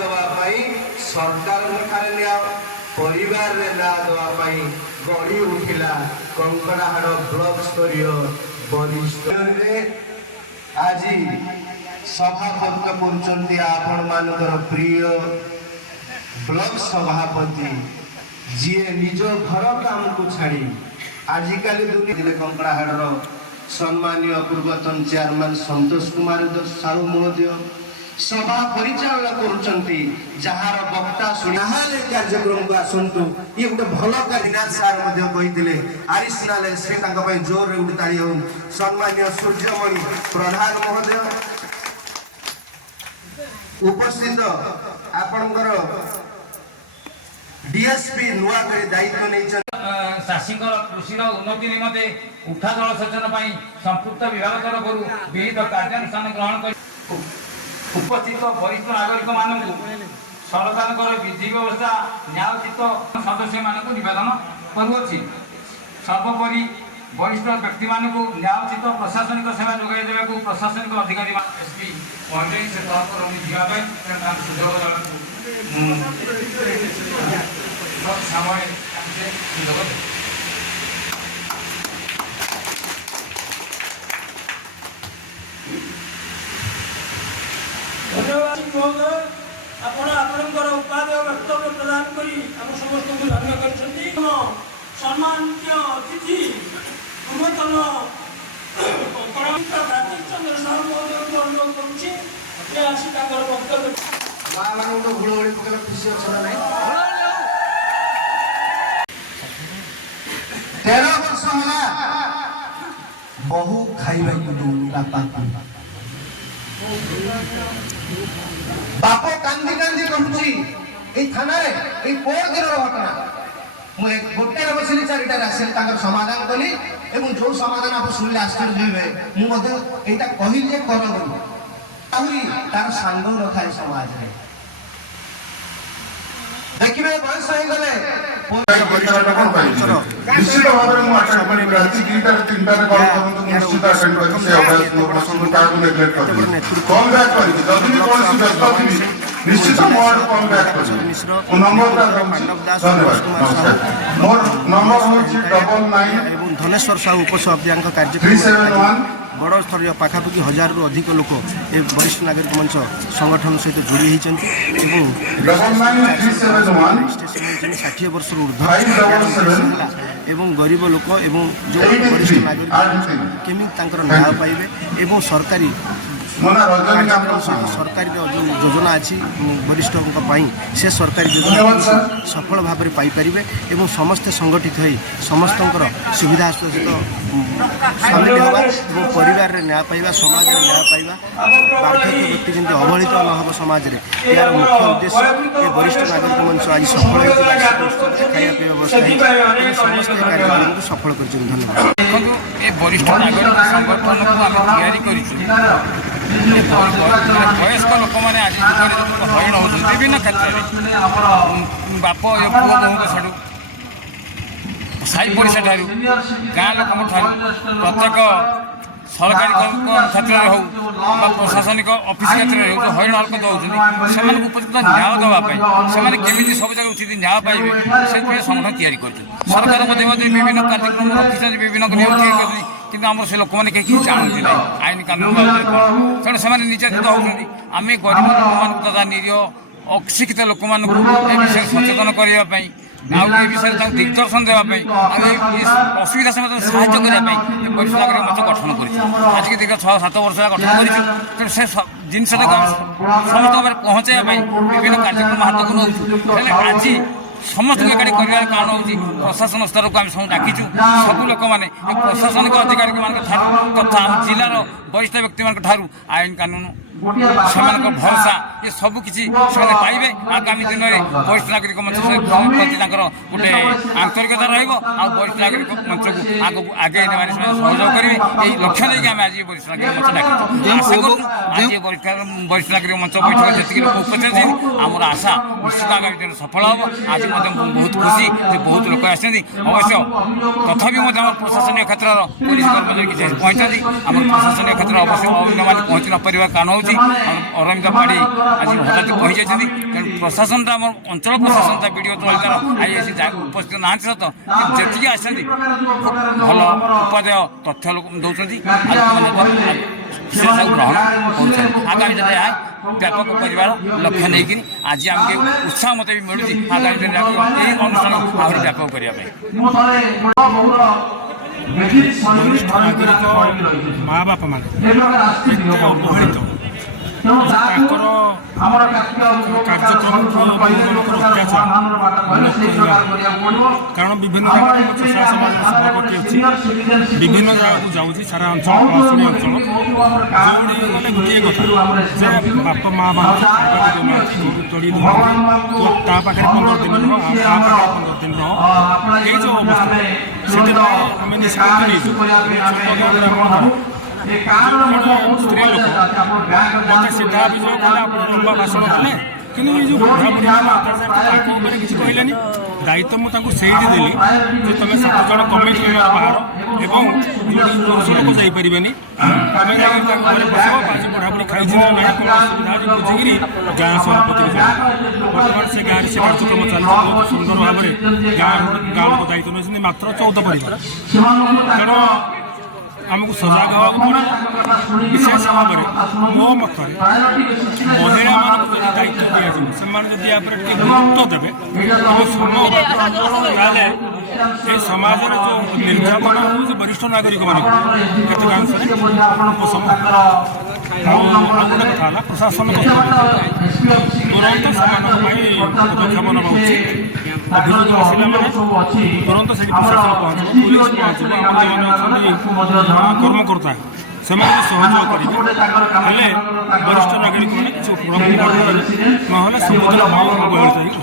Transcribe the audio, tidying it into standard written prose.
देवाई सरकार परिवार ना देवाई गढ़ी उठिला कंकड़ाहाड़ ब्लॉक स्तरीय वरिष्ठ आज सभापति करुँच आपण मानकर प्रिय ब्लॉक सभापति जी निज घर काम को छाड़ी आजिकल दुनिया कंकड़ाहाड़ सम्मानीय पूर्वतन चेयरमैन संतोष कुमार साहू महोदय सभा परिचालन करुँच जार वक्ता शुणी कार्यक्रम को आसतु ये गोटे भल विनाथ सार कहते आरिसनाले से जोर गोटे ताड़ी हो सम्मानीय सूर्यमणि प्रधान महोदय उपस्थित आपणकर डीएसपी नुआ कर दायित्व नहीं चाषी कृषि उन्नति निमते उठा जलसेचन संपुक्त विभाग तरफ विहित कार्यानुष्ठान ग्रहण कर उपस्थित वरिष्ठ नागरिक मानक सरकार विधि व्यवस्था न्यायोचित सदस्य मानक निवेदन करुँच सर्वोपरि वरिष्ठ व्यक्ति मानक न्यायोचित प्रशासनिक सेवा जोगाई देवाक प्रशासनिक अधिकारी एसपी महोदय से तरफ सुझाव समय धन्यवाद महोदय आपणकर उपादेय वक्तव्य प्रदान करी आम समस्त को धन्य कर सम्मानित अतिथि पूर्वतन चंद्र साहू महोदय को अनुरोध करुँची वक्तव्य खुशी अच्छा ना 13 वर्ष बहु खाइबा बाप कांदी कांदी कहूँ थाना पोर दिन घटना मुझे गोटे बसली 4टार आसिल समाधान कली जो समाधान आप शुणिले आश्चर्य मुझे यहाँ कहली कर तार सांग न था समाज में देखिए बयस हो गले निश्चित भाव में राति 2टा 3टार कल करते निश्चित अटेंड कर नेग्लेक्ट कर कल बैक कर जदि कौन व्यस्त थी निश्चित मोर कल बैक कर नंबर धन्यवाद नमस्कार मोर नंबर हूँ 99 धनेश्वर साहू उपसभापति कार्यक्रम 371 बड़ स्तर पाखापाखि 1000 रु अधिक लोक ए वरिष्ठ नागरिक मंच संगठन सहित जोड़ी होती 60 वर्ष ऊर्ध्व एवं गरीब लोक एवं जो वरिष्ठ नागरिक केमी न्याय पाइबे एवं सरकारी सरकारी जो योजना अच्छी वरिष्ठ से सरकारी योजना सफल भाव में पाइपर एवं समस्ते संगठित हो समस्त सुविधा सहित सामिल होगा और परिवार में न्याय पाइबा समाज में न्याय पाइबा वार्धक्य व्यक्ति जमी अवहेलित न हो समाज में यार मुख्य उद्देश्य ये वरिष्ठ नागरिक मंच आज सफल खाया व्यवस्था समस्त कार्यक्रम को सफल कर धन्यवाद वरिष्ठ नागरिक संगठन को वयस्क लोक मैंने आज हईराण हो विभिन्न क्षेत्र में बाप पुओ बोहूँ छाड़ू साई पड़िशा ठार गाँ लोक प्रत्येक सरकारी क्षेत्र में हो प्रशासनिक ऑफिस क्षेत्र में हो हईराण हरकत होती से उपयुक्त न्याय देवाई से केमी सब जगह उचित न्याय पाइबे से संगठन या सरकार विभिन्न कार्यक्रम रखी विभिन्न नियम कि आम से लोक मैंने कहीं जानते ना आईन कानून बाबद तेणु से निर्यातित होती आम गरीब लोक तथा निरीह अशिक्षित लोक विषय सचेतन करने आ विषय दिग्दर्शन देवाई असुविधा समय साहय करने वरिष्ठ नागरिक मंच गठन कर आज की दीर्घ 6-7 वर्ष गठन कर जिनस समस्त पहुँचाई विभिन्न कार्यक्रम हाथ को नौ आज समस्त एकाठी कर कारण हूँ प्रशासन स्तर को आम सब डाकिचु सब लोक मैंने प्रशासनिक अधिकारी तथा जिलार वरिष्ठ व्यक्ति मान आईन कानून से भरोसा ये सबकि पाइबे आगामी दिन में वरिष्ठ नागरिक मंच प्रति गोटे आंतरिकता रहिष्ठ नागरिक मंच को आगे आगे सहयोग करेंगे यही लक्ष्य लेकिन आम आज वरिष्ठ नागरिक मंच डाक आशा करूँ आज वरिष्ठ नागरिक मंच बैठक जी लोक उपस्थित आमर आशा निश्चित आगामी दिन सफल हम आज बहुत खुशी बहुत लोक अवश्य तथापि प्रशासनिक क्षेत्र पुलिस कर्मचारी किसी पहुँचती आम प्रशासनिक क्षेत्र अवश्य अन्य पहुँची न पार कारण हूँ ଅଛନ୍ତି ଅରବିନ୍ଦ ପାଢ଼ୀ ଆଜି ହଠାତ୍ କହିଯାଇଛନ୍ତି। ତେଣୁ ପ୍ରଶାସନଟା ଆମର ଅଞ୍ଚଳ ପ୍ରଶାସନଟା ବିଡ଼ିଓ ତଳିକାର ଆଇଆଇସି ଉପସ୍ଥିତ ନାହାନ୍ତି ସତ, କିନ୍ତୁ ଯେତିକି ଆସିଛନ୍ତି ଭଲ ଉପାଦେୟ ତଥ୍ୟ ଲୋକ ଦେଉଛନ୍ତି। ସେ ସବୁ ଗ୍ରହଣ କରୁଛନ୍ତି। ଆଗାମୀ ଦିନରେ ଏହା ବ୍ୟାପକ କରିବାର ଲକ୍ଷ୍ୟ ନେଇକି ଆଜି ଆମକୁ ଉତ୍ସାହ ମୋତେ ବି ମିଳୁଛି ଆଗାମୀ ଦିନରେ ଏହି ଅନୁଷ୍ଠାନ ଆହୁରି ବ୍ୟାପକ କରିବା ପାଇଁ। ମା ବାପା ମାନେ ଏତେ ଅବହେଳିତ ତାଙ୍କର କାର୍ଯ୍ୟକ୍ରମକୁ ଅତ୍ୟାଚାର କାରଣ ବିଭିନ୍ନ ଚାଷ ସମାଜ ସଭାପତି ଅଛି, ବିଭିନ୍ନ ଜାଗାକୁ ଯାଉଛି ସାରା ଅଞ୍ଚଳ ପଳାଶୁଣୀ ଅଞ୍ଚଳ ଯେଉଁଠି ଗଲେ ଗୋଟିଏ କଥା ଯେ ବାପା ମା ବାହାରୁଛି ତଳି ଦେଉଛନ୍ତି ତା ପାଖରେ 15 ଦିନ ରହ ଆଉ ତା ପାଖରେ 15 ଦିନ ରହ। ଏଇ ଯେଉଁ ଅବସ୍ଥା ସେଥିପାଇଁ ଆମେ ନିଷ୍ପତ୍ତି ନେଇଛୁ ସ୍ତ୍ରୀ ଲୋକ ମୋତେ ସିଧା ଅଭିଯୋଗ କଲେ ଆପଣ ଲମ୍ବା ଭାଷଣ ଦେଲେ, କିନ୍ତୁ ଏଇ ଯେଉଁ ବୁଢ଼ାବୁଢ଼ୀ ତାଙ୍କ ଉପରେ କିଛି କହିଲେନି। ଦାୟିତ୍ୱ ମୁଁ ତାଙ୍କୁ ସେଇଠି ଦେଲି ଯେ ତୁମେ 7 ଜଣ କମିଟି ବାହାର ଏବଂ ପୁରୁଷ ଲୋକ ଯାଇପାରିବେନି, ତମେ ଯାଇକି ତାଙ୍କ ଘରେ ବସିବ ଆଜି ବୁଢ଼ାବୁଢ଼ୀ ଖାଇଛି ନା ନାହିଁ କ'ଣ ଅସୁବିଧା ଅଛି ବୁଝିକିରି ଗାଁ ସଭାପତିକୁ ଯିବ। ବର୍ତ୍ତମାନ ସେ ଗାଁରେ ସେ କାର୍ଯ୍ୟକ୍ରମ ଚାଲିଛି ବହୁତ ସୁନ୍ଦର ଭାବରେ ଗାଁ ଲୋକ ଦାୟିତ୍ୱ ନେଉଛନ୍ତି ମାତ୍ର 14 ପରିବାର। ତେଣୁ ଆମକୁ ସଜାଗ ହେବାକୁ ପଡ଼ିବ। ବିଶେଷ ଭାବରେ ମୋ ମତରେ ମହିଳାମାନଙ୍କୁ ଯଦି ଦାୟିତ୍ୱ ଦିଆଯିବ ସେମାନେ ଯଦି ୟା ଉପରେ ଟିକେ ଗୁରୁତ୍ୱ ଦେବେ ତାହେଲେ ଏ ସମାଜର ଯେଉଁ ନିର୍ଯାତନା ହେଉଛି ବରିଷ୍ଠ ନାଗରିକମାନଙ୍କୁ କେତେକାଂଶରେ ଉପଶମ। ଆଉ ଗୋଟେ କଥା ହେଲା ପ୍ରଶାସନ ତୁରନ୍ତ ସେମାନଙ୍କ ପାଇଁ ପଦକ୍ଷେପ ନେବା ଉଚିତ। ଅଭିଯୋଗ ଆସିଲା ମାନେ ତୁରନ୍ତ ସେଠି ପ୍ରଶାସନ ପହଞ୍ଚିବ, ପୁଲିସ ପହଞ୍ଚିବ, ଆମର ଯେଉଁମାନେ ଅଛନ୍ତି କର୍ମକର୍ତ୍ତା ସେମାନେ ସହଯୋଗ କରିବେ। ହେଲେ ବରିଷ୍ଠ ନାଗରିକମାନେ କିଛି ଉପଲବ୍ଧି କରିବେ, ନହେଲେ ସବୁଦିନ ଅବହେଳିତ ହେଇକି